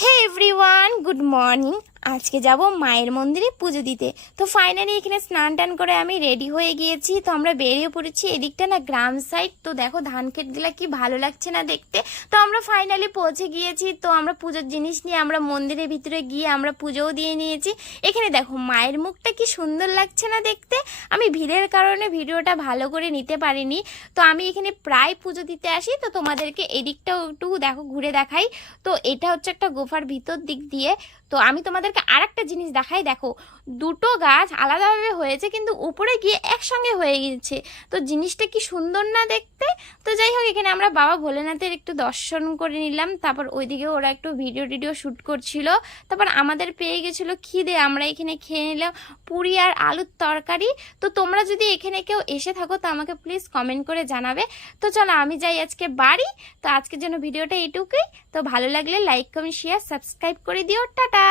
Hey everyone, good morning. আজকে যাব মায়ের মন্দিরে পুজো দিতে। তো ফাইনালি এখানে স্নান টান করে আমি রেডি হয়ে গিয়েছি। তো আমরা বেরিয়ে পড়েছি এদিকটা না গ্রাম সাইড তো দেখো ধান ক্ষেতগুলা কি ভালো লাগছে না দেখতে। তো আমরা ফাইনালি পৌঁছে গিয়েছি। তো আমরা পুজোর জিনিস নিয়ে আমরা মন্দিরের ভিতরে গিয়ে আমরা পুজোও দিয়ে নিয়েছি। এখানে দেখো মায়ের মুখটা কি সুন্দর লাগছে না দেখতে। আমি ভিড়ের কারণে ভিডিওটা ভালো করে নিতে পারিনি। তো আমি এখানে প্রায় পুজো দিতে আসি। তো তোমাদেরকে এদিকটাও একটু দেখো ঘুরে দেখাই। তো এটা হচ্ছে একটা গোফার ভিতর দিক দিয়ে। তো আমি তোমাদেরকে আর একটা জিনিস দেখাই। দেখো, দুটো গাছ আলাদাভাবে হয়েছে, কিন্তু উপরে গিয়ে একসঙ্গে হয়ে গিয়েছে। তো জিনিসটা কি সুন্দর না দেখতে? তো যাই হোক, এখানে আমরা বাবা ভোলেনাথের একটু দর্শন করে নিলাম। তারপর ওইদিকে ওরা একটু ভিডিও টিডিও শ্যুট করছিল। তারপর আমাদের পেয়ে গেছিল খিদে, আমরা এখানে খেয়ে নিলাম পুরি আর আলুর তরকারি। তো তোমরা যদি এখানে কেউ এসে থাকো, তো আমাকে প্লিজ কমেন্ট করে জানাবে। তো চলো, আমি যাই আজকে বাড়ি। তো আজকের জন্য ভিডিওটা এটুকুই। তো ভালো লাগলে লাইক, কমেন্ট শেয়ার সাবস্ক্রাইব করে দিও। টাটা!